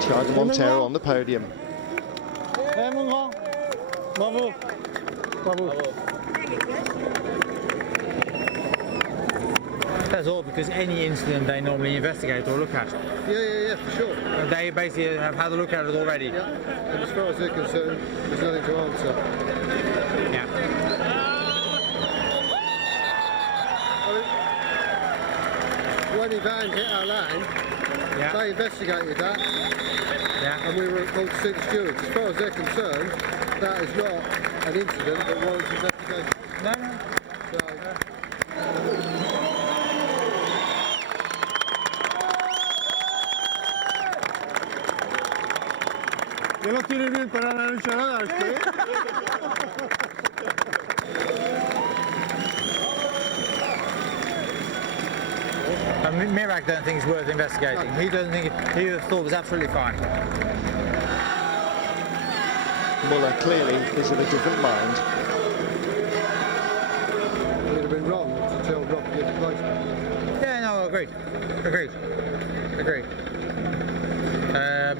Thiago Monteiro on the podium. Mon grand. Bravo. Bravo. That's all because any incident they normally investigate or look at. Yeah, for sure. They basically have had a look at it already. Yeah, and as far as they're concerned, there's nothing to answer. Yeah. When Ivan hit our lane, they investigated that, and we were called to see the stewards. As far as they're concerned, that is not an incident that warrants investigation. No. Ya no tiene bien para la luchadora, Mirak don't think it's worth investigating. He doesn't think he thought it was absolutely fine. Muller clearly is of a different mind. It would have been wrong to tell Rob to get the place back. Yeah, no, agreed.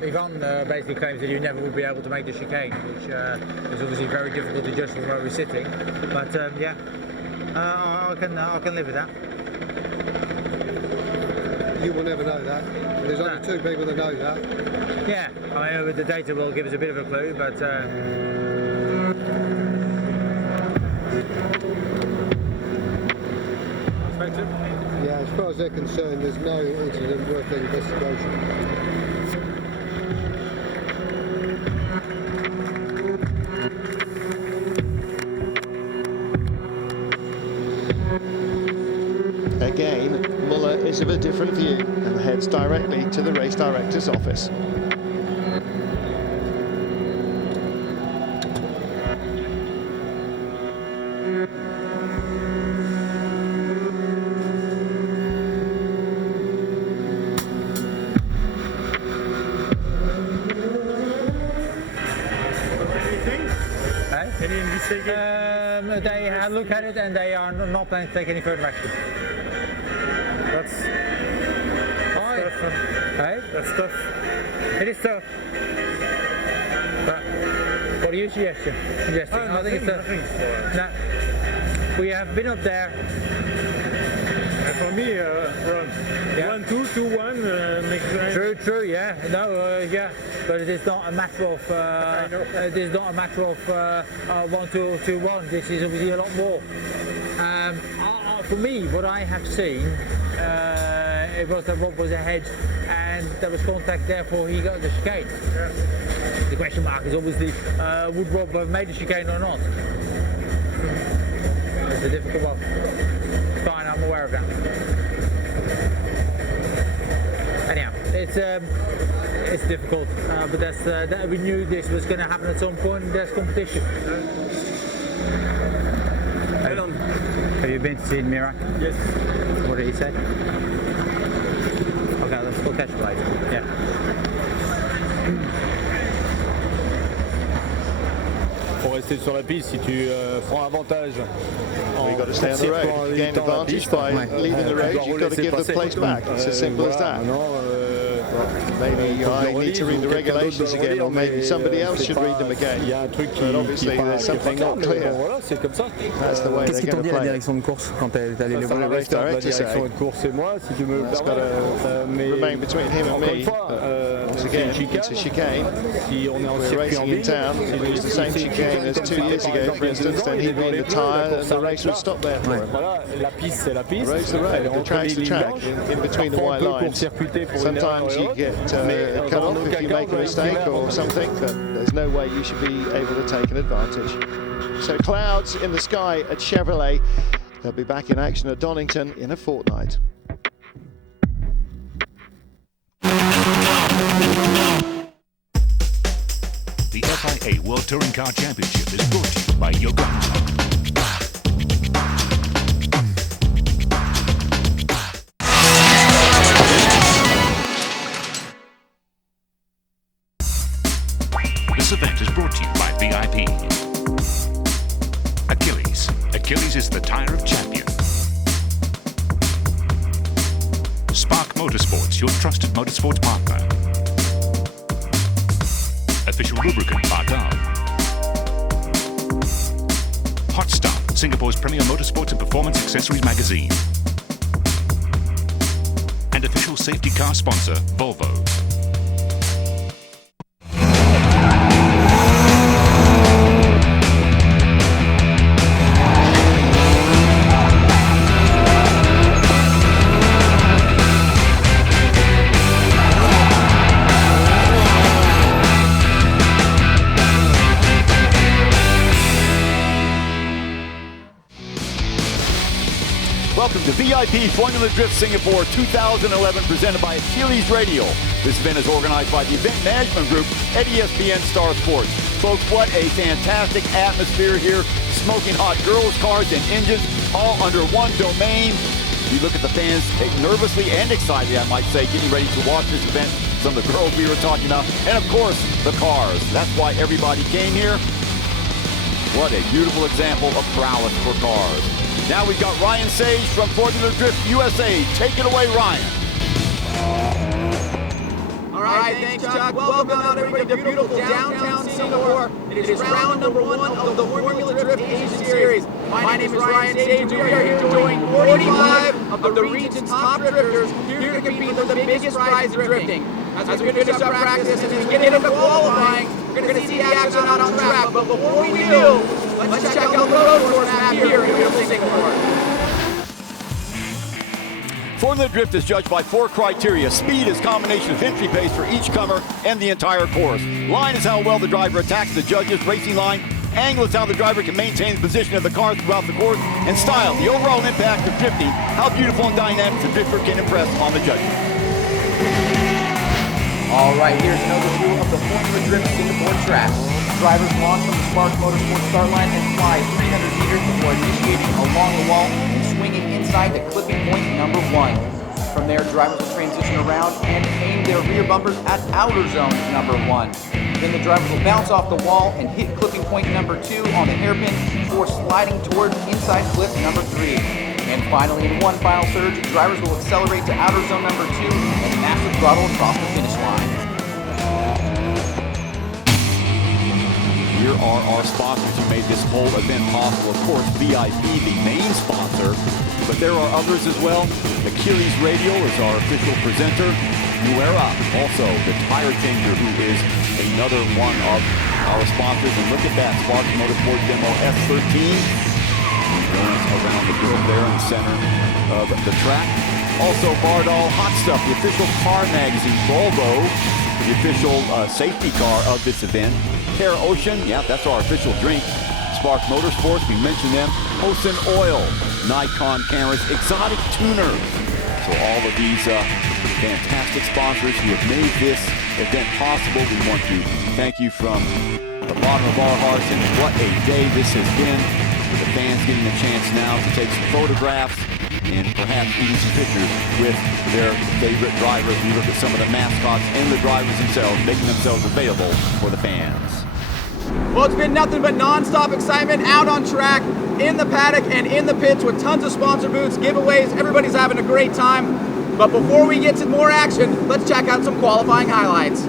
Ivan basically claims that you never would be able to make the chicane, which is obviously very difficult to judge from where we're sitting. But I can live with that. You will never know that. There's only two people that know that. Yeah, I mean, the data will give us a bit of a clue, but. Yeah, as far as they're concerned, there's no incident worth the investigation. Again, Muller is of a different view and heads directly to the race director's office. They had a look at it and they are not planning to take any further action. That's tough. Hey? That's tough. It is tough. But what are you suggesting? I think it's tough. No, we have been up there. And for me, Ron, 1-2, 2-1 makes sense. True, yeah. No, but it is not a matter of. It is not a matter of 1-2 or 2-1. This is obviously a lot more. For me, what I have seen, it was that Rob was ahead, and there was contact. Therefore, he got the chicane. Yeah. The question mark is obviously, would Rob have made the chicane or not? It's a difficult one. Fine, I'm aware of that. Anyhow, it's difficult, but that we knew this was going to happen at some point. There's competition. Have you been to see Mirak? Yes. What did he say? Okay, we'll catch you later. Yeah. Pour rester sur la piste, si tu prends avantage. You've got to stay on the road. If you gain advantage by leaving the road, you've got to give the place back. It's as simple as that. Maybe I need to read the regulations again, or maybe somebody else should read them again. But obviously there's something not clear. That's the way they're going to play. Direction de course quand elle est allée les voir. The race director say. Direction de course c'est moi, si tu me That's got to remain between him and me. Once again, it's a chicane. Si on est en We're circuit racing en in ville, town. If we use the same chicane as 2 years ago, for instance, then he'd be in the tyre and the race would stop there for him. Voilà, la piste c'est la piste. The road's the road, the track's the track, in between the white lines. Sometimes you get cut off if you make a mistake or something, but there's no way you should be able to take an advantage. So clouds in the sky at Chevrolet. They'll be back in action at Donington in a fortnight. The FIA World Touring Car Championship is brought to you by Yokohama. This event is brought to you by VIP. Achilles is the tire of champion. Spark Motorsports, your trusted motorsports partner. official lubricant Martin. Hot Start, Singapore's premier motorsports and performance accessories magazine. And official safety car sponsor, Volvo. Welcome to VIP Formula Drift Singapore 2011, presented by Achilles Radio. This event is organized by the Event Management Group at ESPN Star Sports. Folks, what a fantastic atmosphere here. Smoking hot girls, cars, and engines, all under one domain. You look at the fans nervously and excited, I might say, getting ready to watch this event. Some of the girls we were talking about, and of course, the cars. That's why everybody came here. What a beautiful example of prowess for cars. Now we've got Ryan Sage from Formula Drift USA. Take it away, Ryan. All right, thanks, Chuck. Welcome out, everybody, to beautiful downtown Singapore. It is round number 1 of the Formula Drift Asia Series. My name is Ryan Sage, and we are here joining 45 of the region's top drifters here to compete for the biggest prize in drifting. As we finish up practice and as we get into qualifying, we're going to see the action out on track. But before we do, let's check out the road course map here in beautiful Singapore. Formula Drift is judged by 4 criteria. Speed is combination of entry pace for each comer and the entire course. Line is how well the driver attacks the judges' racing line. Angle is how the driver can maintain the position of the car throughout the course. And style, the overall impact of drifting, how beautiful and dynamic the drifter can impress on the judges. All right, here's an overview of the Formula Drift Singapore track. Drivers launch from the Spark Motorsports start line and fly 300 meters before initiating along the wall and swinging inside the clipping point number 1. From there, drivers will transition around and aim their rear bumpers at outer zone number 1. Then the drivers will bounce off the wall and hit clipping point number 2 on the hairpin before sliding towards inside clip number 3. And finally, in one final surge, drivers will accelerate to outer zone number 2 and massive throttle across the finish line. Here are our sponsors who made this whole event possible. Of course, VIP, the main sponsor, but there are others as well. Achilles Radio is our official presenter. Nuera, also the tire changer, who is another one of our sponsors. And look at that, Spark Motorsport Demo S13. Runs around the grill there in the center of the track. Also, Bardol Hot Stuff, the official car magazine. Volvo, the official safety car of this event. Terra Ocean, yeah, that's our official drink. Spark Motorsports, we mentioned them. Hosen Oil, Nikon cameras, Exotic Tuners. So all of these fantastic sponsors who have made this event possible. We want to thank you from the bottom of our hearts, and what a day this has been. The fans getting a chance now to take some photographs and perhaps even some pictures with their favorite drivers. We look at some of the mascots and the drivers themselves, making themselves available for the fans. Well, it's been nothing but non-stop excitement out on track, in the paddock, and in the pits with tons of sponsor booths, giveaways. Everybody's having a great time. But before we get to more action, let's check out some qualifying highlights.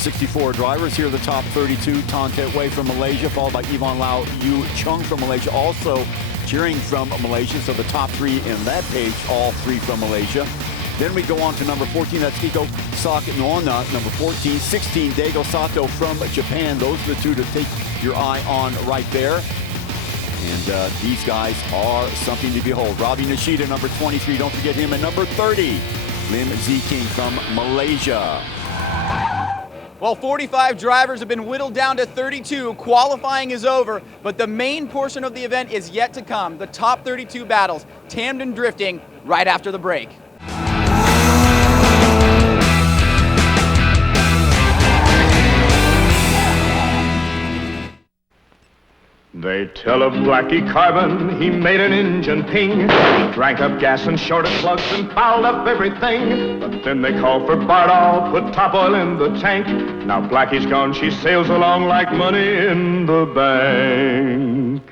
64 drivers. Here are the top 32. Tan Tet Wei from Malaysia, followed by Ivan Lau Yu Chung from Malaysia, also cheering from Malaysia. So the top 3 in that page, all 3 from Malaysia. Then we go on to number 14, that's Iko Sakinona, number 14. 16, Daigo Sato from Japan. Those are the 2 to take your eye on right there. And these guys are something to behold. Robbie Nishida, number 23, don't forget him. And number 30, Lim Ziking from Malaysia. Well, 45 drivers have been whittled down to 32. Qualifying is over, but the main portion of the event is yet to come. The top 32 battles, tandem drifting, right after the break. They tell of Blackie Carbon, he made an engine ping. He drank up gas and shorted plugs and fouled up everything. But then they called for Bardol, put top oil in the tank. Now Blackie's gone, she sails along like money in the bank.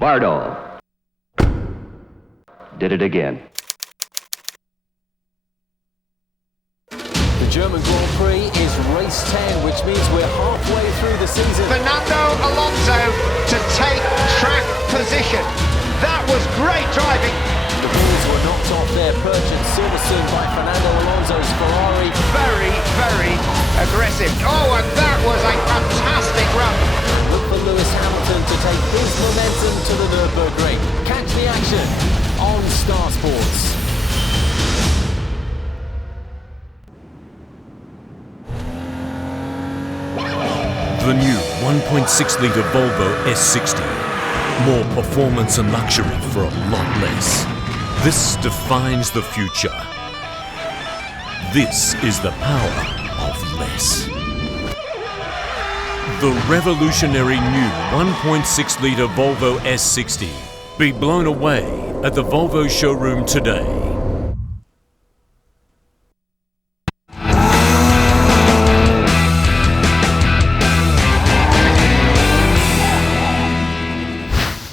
Bardol did it again. The German Grand Prix is race 10, which means we're halfway through the season. Fernando Alonso to take track position. That was great driving. The Bulls were knocked off their perch at Silverstone by Fernando Alonso's Ferrari. Very, very aggressive. Oh, and that was a fantastic run. Look for Lewis Hamilton to take his momentum to the Nürburgring. Catch the action on Star Sports. The new 1.6-litre Volvo S60. More performance and luxury for a lot less. This defines the future. This is the power of less. The revolutionary new 1.6-litre Volvo S60. Be blown away at the Volvo showroom today.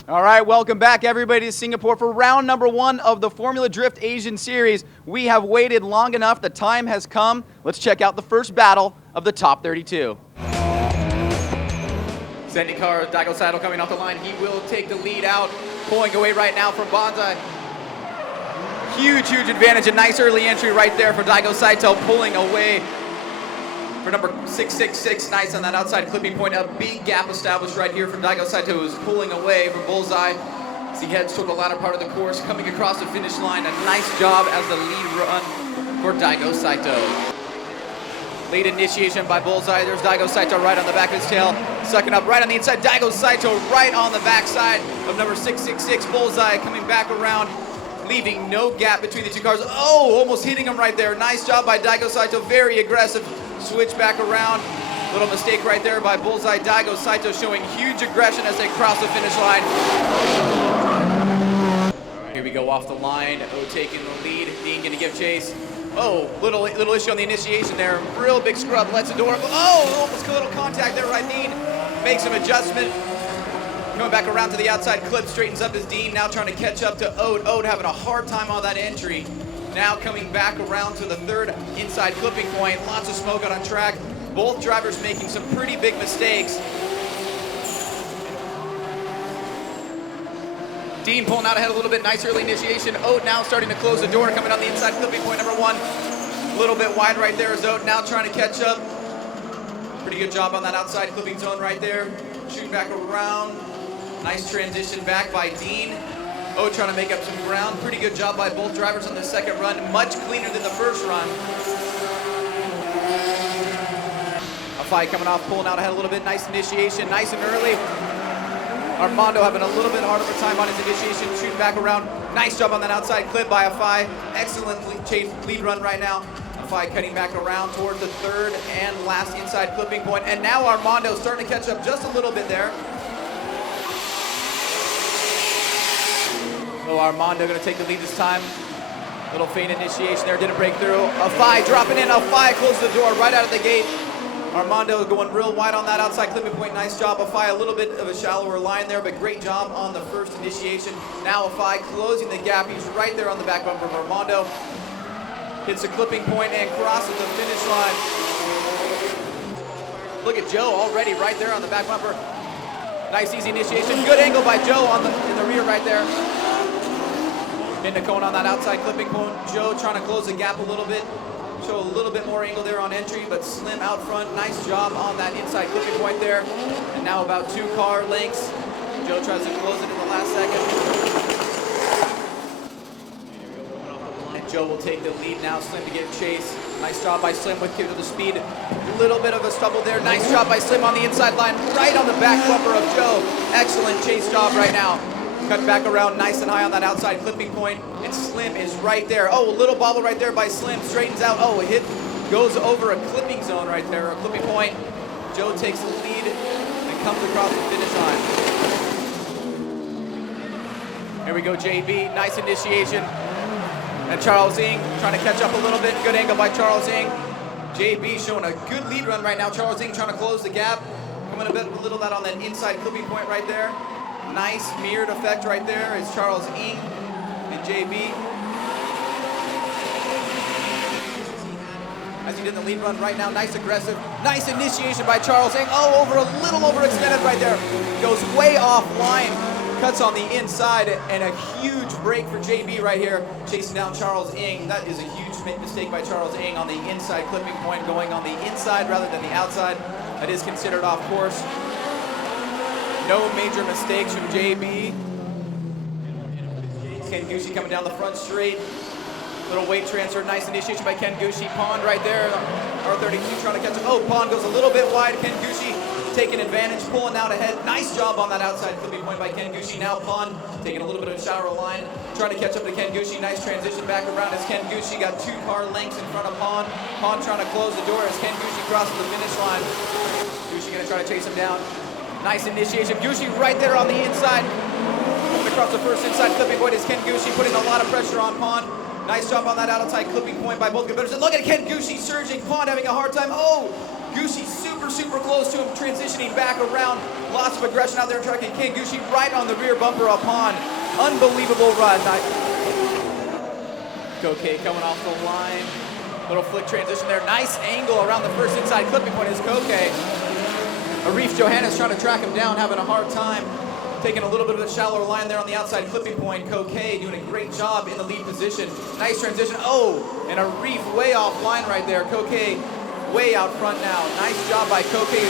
All right, welcome back everybody to Singapore for round number 1 of the Formula Drift Asian Series. We have waited long enough, the time has come. Let's check out the first battle of the top 32. Sandy Carr, Daigo Sato coming off the line. He will take the lead out, pulling away right now from Banzai. Huge advantage, a nice early entry right there for Daigo Saito, pulling away for number 666, nice on that outside clipping point. A big gap established right here for Daigo Saito, who's pulling away from Bullseye as he heads toward the latter part of the course, coming across the finish line. A nice job as the lead run for Daigo Saito. Lead initiation by Bullseye. There's Daigo Saito right on the back of his tail, sucking up right on the inside. Daigo Saito right on the backside of number 666, Bullseye, coming back around, leaving no gap between the two cars. Oh, almost hitting him right there. Nice job by Daigo Saito, very aggressive. Switch back around. Little mistake right there by Bullseye. Daigo Saito showing huge aggression as they cross the finish line. Here we go off the line. O taking the lead. Dean gonna give chase. Oh, little issue on the initiation there. Real big scrub, lets the door. Oh, almost a little contact there, right? Dean makes some adjustment. Coming back around to the outside clip, straightens up his Dean. Now trying to catch up to Ode. Ode having a hard time on that entry. Now coming back around to the third inside clipping point. Lots of smoke out on track. Both drivers making some pretty big mistakes. Dean pulling out ahead a little bit. Nice early initiation. Ode now starting to close the door. Coming on the inside clipping point number 1. A little bit wide right there is Ode now trying to catch up. Pretty good job on that outside clipping zone right there. Shooting back around. Nice transition back by Dean. Ode trying to make up some ground. Pretty good job by both drivers on the second run. Much cleaner than the first run. Afai coming off, pulling out ahead a little bit. Nice initiation, nice and early. Armando having a little bit harder of a time on his initiation, shooting back around. Nice job on that outside clip by Afai. Excellent lead run right now. Afai cutting back around towards the third and last inside clipping point. And now Armando starting to catch up just a little bit there. So Armando going to take the lead this time. Little feint initiation there, didn't break through. Afai dropping in, Afai closes the door right out of the gate. Armando going real wide on that outside clipping point. Nice job, Afai. A little bit of a shallower line there, but great job on the first initiation. Now Afai closing the gap. He's right there on the back bumper of Armando. Hits the clipping point and crosses the finish line. Look at Joe already right there on the back bumper. Nice easy initiation. Good angle by Joe in the rear right there. In the cone on that outside clipping point. Joe trying to close the gap a little bit. Show a little bit more angle there on entry, but Slim out front. Nice job on that inside clipping point there. And now about 2 car lengths. Joe tries to close it in the last second. And Joe will take the lead now. Slim to get a chase. Nice job by Slim with the speed. A little bit of a stumble there. Nice job by Slim on the inside line, right on the back bumper of Joe. Excellent chase job right now. Cut back around nice and high on that outside clipping point, and Slim is right there. Oh, a little bobble right there by Slim, straightens out. Oh, a hit goes over a clipping zone right there, a clipping point. Joe takes the lead and comes across the finish line. Here we go, JB, nice initiation. And Charles Ng trying to catch up a little bit. Good angle by Charles Ng. JB showing a good lead run right now. Charles Ng trying to close the gap. Coming a little bit on that inside clipping point right there. Nice mirrored effect right there is Charles Ng and JB. As he did the lead run right now, nice aggressive, nice initiation by Charles Ng. Oh, a little overextended right there. Goes way offline, cuts on the inside, and a huge break for JB right here, chasing down Charles Ng. That is a huge mistake by Charles Ng on the inside clipping point, going on the inside rather than the outside. That is considered off course. No major mistakes from JB. Ken Gucci coming down the front straight. Little weight transfer, nice initiation by Ken Gucci. Pond right there, R32 trying to catch him. Oh, Pond goes a little bit wide. Ken Gucci taking advantage, pulling out ahead. Nice job on that outside clipping point by Ken Gucci. Now Pond taking a little bit of a shallower line, trying to catch up to Ken Gucci. Nice transition back around as Ken Gucci got 2 car lengths in front of Pond. Pond trying to close the door as Ken Gucci crosses the finish line. Gucci gonna try to chase him down. Nice initiation. Gucci right there on the inside. Coming across the first inside clipping point is Ken Gucci, putting a lot of pressure on Pond. Nice job on that outside clipping point by both competitors. And look at Ken Gucci surging. Pond having a hard time. Oh, Gucci super close to him, transitioning back around. Lots of aggression out there, tracking Ken Gucci right on the rear bumper of Pond. Unbelievable run. Koke coming off the line. Little flick transition there. Nice angle around the first inside clipping point is Koke. Arif Johannes trying to track him down, having a hard time. Taking a little bit of a shallower line there on the outside clipping point. Koke doing a great job in the lead position. Nice transition. Oh, and Arif way off line right there. Koke way out front now. Nice job by Koke.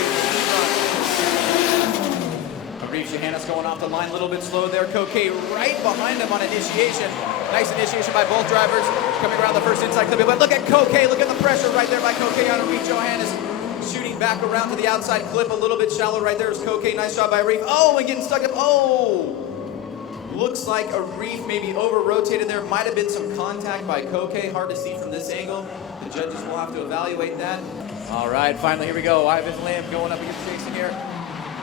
Arif Johannes going off the line a little bit slow there. Koke right behind him on initiation. Nice initiation by both drivers. Coming around the first inside clipping. But look at Koke. Look at the pressure right there by Koke on Arif Johannes. Shooting back around to the outside clip, a little bit shallow right there is Koke. Nice job by Arif. Oh, and getting stuck up. Oh! Looks like Arif maybe over-rotated there. Might have been some contact by Koke. Hard to see from this angle. The judges will have to evaluate that. All right, finally, here we go. Ivan Lim going up against Jason here.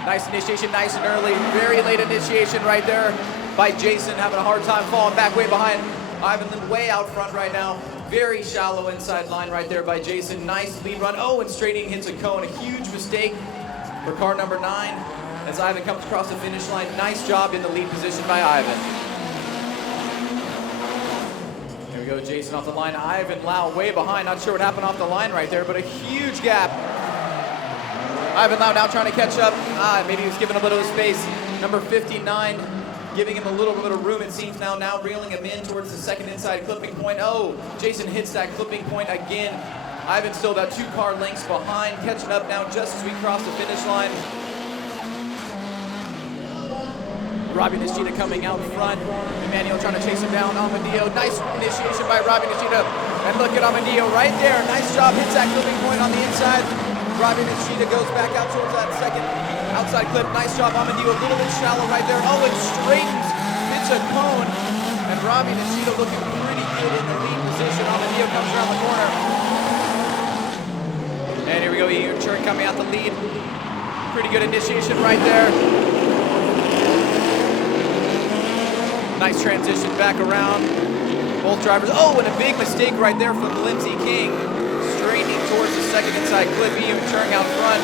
Nice initiation, nice and early. Very late initiation right there by Jason. Having a hard time falling back way behind. Ivan Lim way out front right now. Very shallow inside line right there by Jason. Nice lead run. Oh, and straightening hits a cone. A huge mistake for car number 9 as Ivan comes across the finish line. Nice job in the lead position by Ivan. Here we go, Jason off the line. Ivan Lau way behind. Not sure what happened off the line right there, but a huge gap. Ivan Lau now trying to catch up. Maybe he was given a little space. Number 59. Giving him a little bit of room, it seems now reeling him in towards the second inside clipping point. Oh, Jason hits that clipping point again. Ivan's still about 2 car lengths behind, catching up now just as we cross the finish line. Robbie Nishida coming out front. Emmanuel trying to chase him down. Amadio, nice initiation by Robbie Nishida. And look at Amadio right there. Nice job, hits that clipping point on the inside. Robbie Nishida goes back out towards that second outside clip. Nice job, Amadio, a little bit shallow right there. Oh, it straightens, hits a cone. And Robbie Nishida looking pretty good in the lead position. Amadio comes around the corner. And here we go, Ian Churn coming out the lead. Pretty good initiation right there. Nice transition back around. Both drivers, oh, and a big mistake right there from Lindsey King. Straightening towards course, the second inside clippy, maturing out front.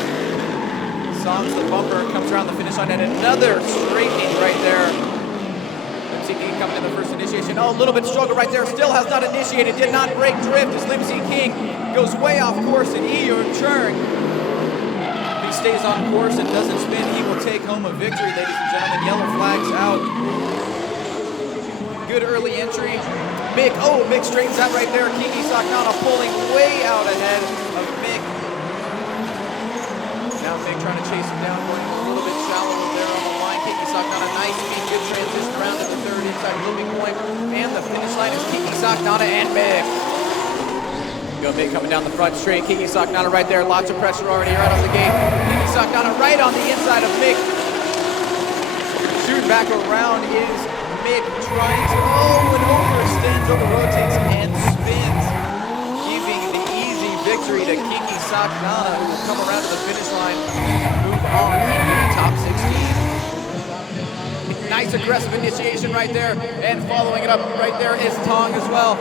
Songs the bumper, comes around the finish line, and another straightening right there. Limsey King coming in the first initiation. Oh, a little bit struggle right there. Still has not initiated, did not break drift as Limsey King goes way off course, and Iyun Churn. If he stays on course and doesn't spin, he will take home a victory, ladies and gentlemen. Yellow flags out. Good early entry. Mick straightens out right there. Kiki Sakana pulling way out ahead of Mick. Now Mick trying to chase him down, going a little bit shallower there on the line. Kiki Sakana, nice speed, good transition around at the third inside looping point. And the finish line is Kiki Sakana and Mick. Go Mick coming down the front straight. Kiki Sakana right there. Lots of pressure already right off the gate. Kiki Sakana right on the inside of Mick. Shooting back around is Mick trying to, and overextends, over-rotates, and spins, giving the easy victory to Kiki Sakana, who will come around to the finish line and move on into the top 16. Nice aggressive initiation right there, and following it up right there is Tong as well.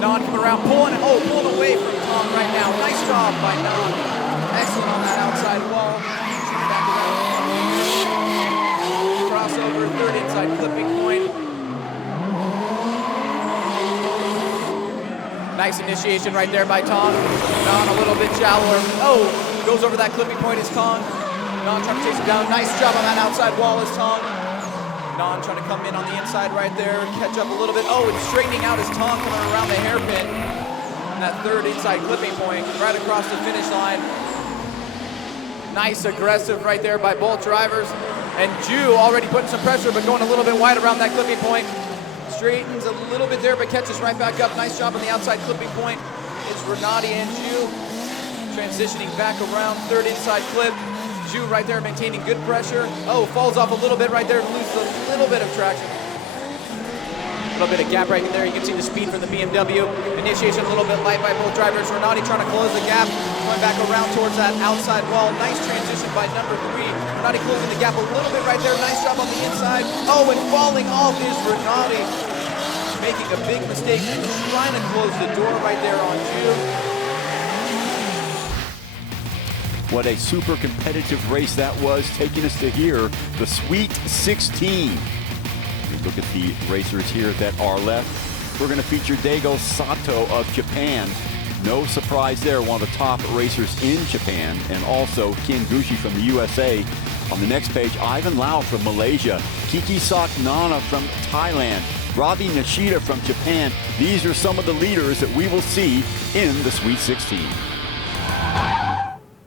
Non coming around, pulling away from Tong right now. Nice job by Non. Excellent on that outside wall. Back around. Crossover, third inside clipping point. Nice initiation right there by Tong. Non a little bit shallower. Goes over that clipping point is Tong. Non trying to chase him down. Nice job on that outside wall is Tong. Non trying to come in on the inside right there, catch up a little bit. And straightening out is Tong coming around the hairpin. And that third inside clipping point right across the finish line. Nice aggressive right there by both drivers. And Ju already putting some pressure, but going a little bit wide around that clipping point. Straightens a little bit there, but catches right back up. Nice job on the outside clipping point. It's Renati and Ju transitioning back around, third inside clip. Ju right there maintaining good pressure. Falls off a little bit right there, loses a little bit of traction. A little bit of gap right there. You can see the speed from the BMW. Initiation a little bit light by both drivers. Renati trying to close the gap, going back around towards that outside wall. Nice transition by number 3. Renati closing the gap a little bit right there. Nice job on the inside. And falling off is Renati, making a big mistake, trying to close the door right there on Ju. What a super competitive race that was, taking us to here, the Sweet 16. We look at the racers here that are left. We're going to feature Daigo Sato of Japan. No surprise there, one of the top racers in Japan. And also Ken Gushi from the USA. On the next page, Ivan Lau from Malaysia. Kiki Sakana from Thailand. Ravi Nishida from Japan. These are some of the leaders that we will see in the Sweet 16.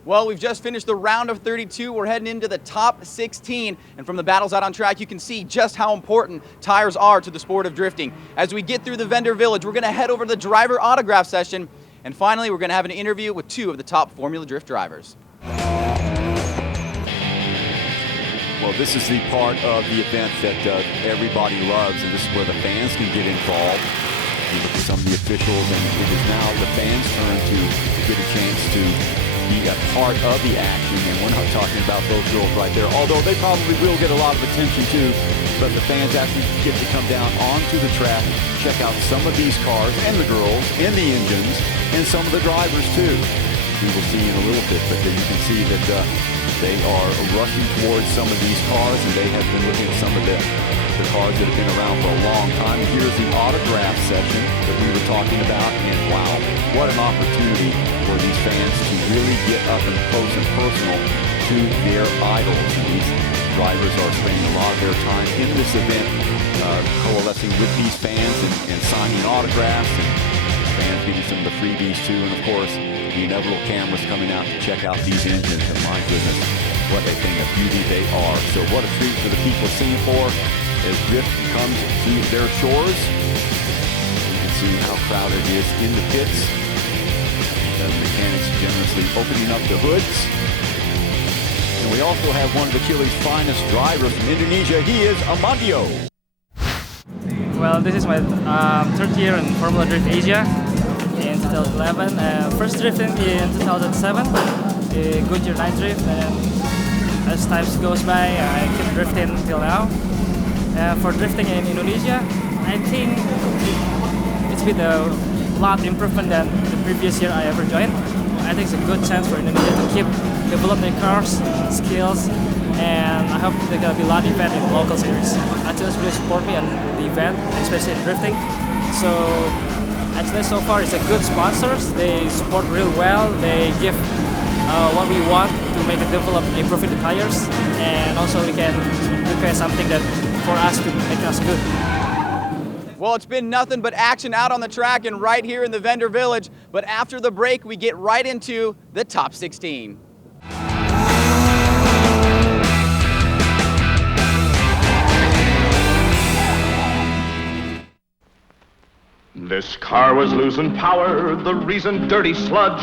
Well, we've just finished the round of 32. We're heading into the top 16. And from the battles out on track, you can see just how important tires are to the sport of drifting. As we get through the vendor village, we're going to head over to the driver autograph session. And finally, we're going to have an interview with 2 of the top Formula Drift drivers. Well, this is the part of the event that everybody loves, and this is where the fans can get involved. You look at some of the officials, and it is now the fans' turn to get a chance to be a part of the action, and we're not talking about those girls right there, although they probably will get a lot of attention too, but the fans actually get to come down onto the track, check out some of these cars, and the girls, and the engines, and some of the drivers too. We will see in a little bit, but then you can see that they are rushing towards some of these cars, and they have been looking at some of the cars that have been around for a long time. And here's the autograph session that we were talking about, and wow, what an opportunity for these fans to really get up and close and personal to their idols. And these drivers are spending a lot of their time in this event, coalescing with these fans and signing autographs, and fans getting some of the freebies too, and of course the inevitable cameras coming out to check out these engines, and my goodness, what a thing of beauty they are. So what a treat for the people of Singapore as drift comes to their shores. You can see how crowded it is in the pits. The mechanics generously opening up the hoods. And we also have one of the Chili's finest drivers from Indonesia. He is Amandio. Well, this is my third year in Formula Drift Asia in 2011. First drifting in 2007, the Goodyear night drift, and as time goes by, I keep drifting till now. For drifting in Indonesia, I think it's been a lot improvement than the previous year I ever joined. I think it's a good chance for Indonesia to keep developing their cars, skills, and I hope they're going to be a lot of event in the local series. Achilles really support me on the event, especially in drifting. So Achilles so far is a good sponsors. They support real well. They give what we want to make it develop, improving the tires, and also we can prepare something that for us to make us good. Well, it's been nothing but action out on the track and right here in the vendor village. But after the break, we get right into the top 16. This car was losing power, the reason dirty sludge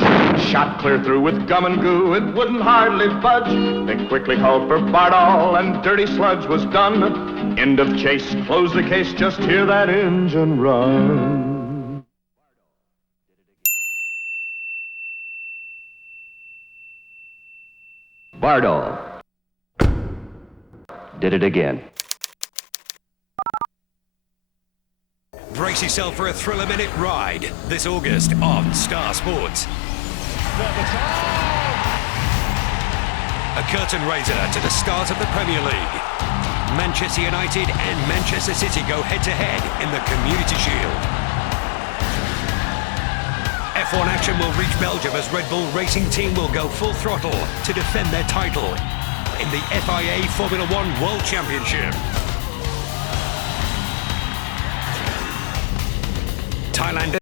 shot clear through with gum and goo, it wouldn't hardly budge. They quickly called for Bardall and dirty sludge was done. End of chase, close the case, just hear that engine run. Bardall did it again. Brace yourself for a thriller-minute ride this August on Star Sports. A curtain raiser to the start of the Premier League. Manchester United and Manchester City go head-to-head in the Community Shield. F1 action will reach Belgium as Red Bull Racing Team will go full throttle to defend their title in the FIA Formula One World Championship. Thailand